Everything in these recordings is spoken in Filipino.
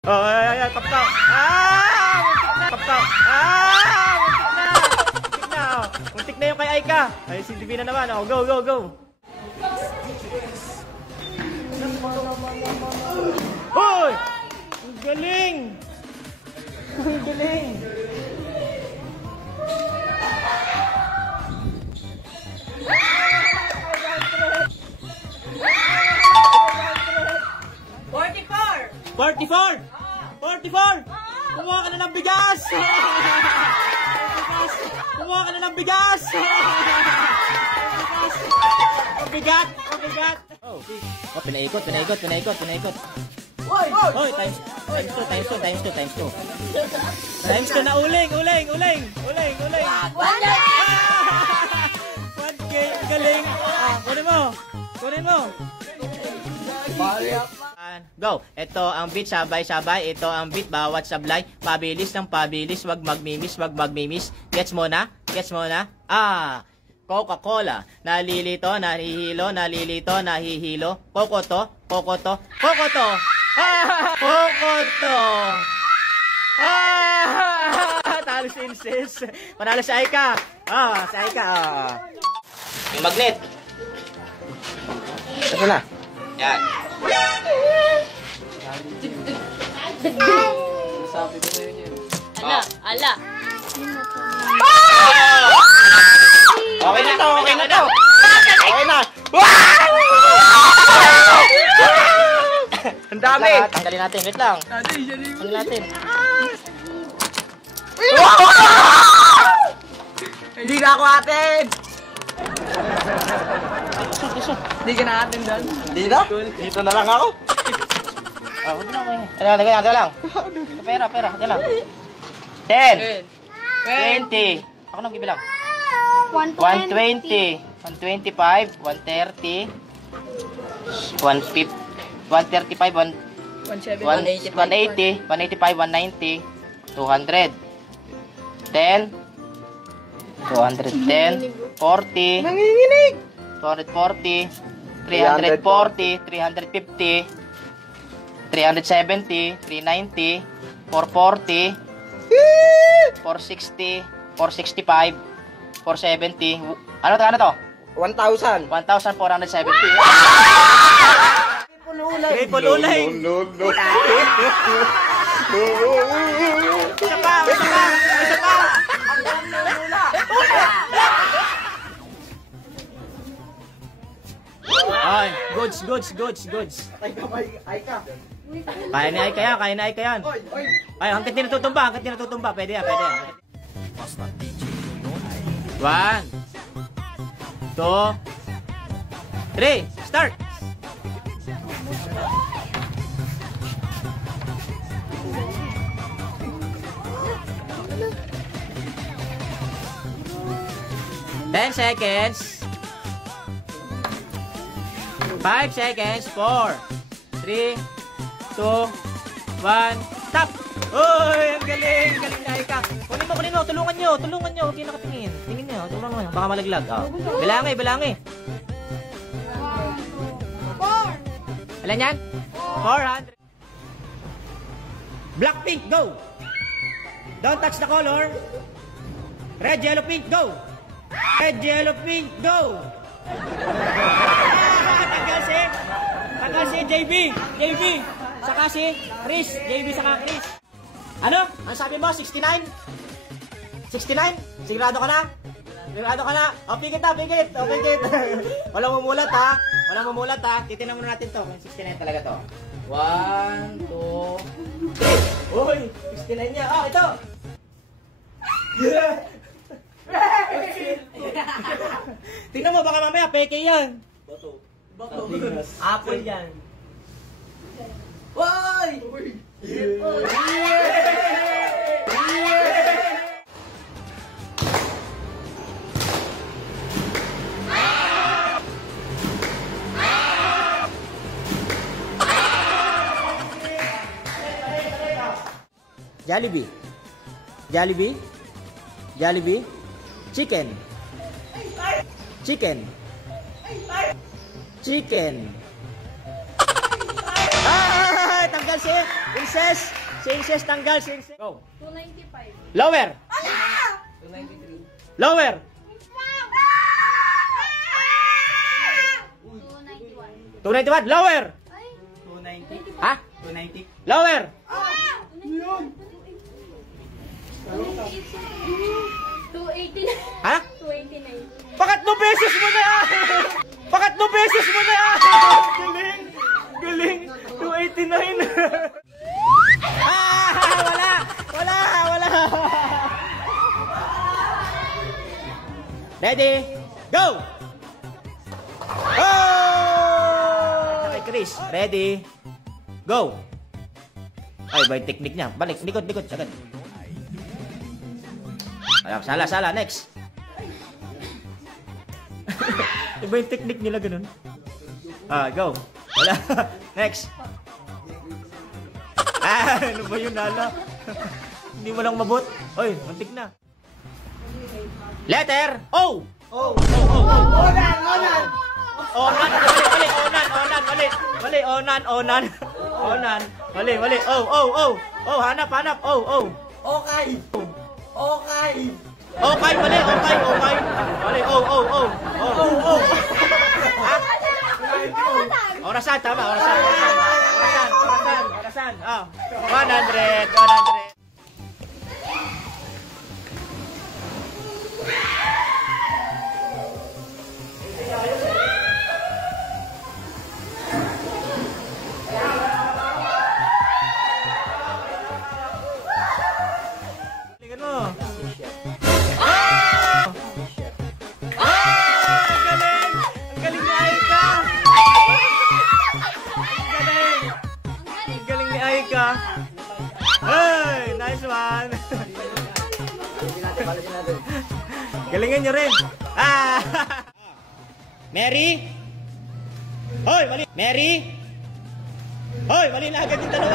Oh, ay, tap na. Tap na. Muntik na. Muntik na yung kay Aika. Ay, si Divina naman. Oh, go, go, go. Hoy! Ang galing! Ang galing! $44! Kumuha ka na ng bigas! Kumuha ka na ng bigas! Mabigat! Mabigat! Oh, pinaikot. Hoy, times 2 na uling! 1K, galing! Kunin mo! Go! Ito ang beat, sabay-sabay. Ito ang beat, bawat sablay. Pabilis ng pabilis, wag magmimis. Gets mo na? Coca-Cola. Nalilito, nahihilo. Coco to. Coco to. Talo si Insis. Panalo si Aika. Si Aika. Yung magnet. Ito na. Yan. Sabi ko na yun. Ala. Okay na to. Ang dami. Tanggalin natin. Wait lang. Tanggalin natin. Hindi na ako atin! Hindi ka na atin doon? Hindi na? Dito na lang ako. Huwag na ako. Ito lang. Pera. Ito lang. 10. 20. Ako nang bibilang. 120. 125. 130. 150. 135. 180. 185. 190. 200. 10. 210. 40. Nanginginig! 240. 340. 350. 370. 390. 440. 460. 465. 470. Ano to? 1,000. 1,470. Triple ulay. No. Isa pa. Ay, goods. Aika. Kaya ni Aika yan. Ay, hanggang di natutumba. Pwede yan. 1, 2, 3, start! Ten seconds. 5 seconds. 4, 3, 2, 1, stop! Uy, ang galing na Aika. Kunin mo, tulungan nyo. Huwag kayo nakatingin. Tingin nyo, tulungan mo. Baka malaglag. Bilangi. 4. Alam yan? 400. Black, pink, go! Don't touch the color. Red, yellow, pink, go! Tagal si JB. Saka si Chris. Ano? Ang sabi mo? 69? Sigurado ka na? O, pigit. Walang mumulat ha. Titignan muna natin to. Kung 69 talaga to. 1, 2, 3. Uy, 69 niya. Ito. Tingnan mo, baka mamaya peke yan. Bato. Apple yan. Woy! Jollibee. Chicken. tanggal si Inces. Si Inces tanggal, si Inces. Go. 295. Lower. 293. Lower. 291. 291. Lower. 290. Ha? 290. Lower. 289. Ha? 289. Pangatlong beses mo na yan! Pangatlong beses mo na yan! Galing! Galing! 289! Wala! Wala! Wala! Ready? Go! Oh! Kay Chris. Ready? Go! Ay, ba yung technique niya? Balik, likod, likod. Agad. Ay, sala, sala. Next. Iba yung technique nila ganun. Go. Wala. Next. Ano ba yun, Lala? Hindi mo lang mabot. Oy, mantik na. Letter O. Oh! Onan. Onan! Onan. Mali, onan. Mali. Mali, onan. Onan. Mali. Oh, hanap. Oh. Okay! Okay! Okay, mali. Mali, oh. Orasan, tama. Orasan. 100. Tingnan mo. Ang galing ni Aika. Ang galing ni Aika. Hey, nice one. Galingan nyo rin. Mary? Hoy, mali. Mary? Hoy, mali na agad yung dalawa.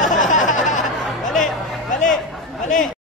Mali.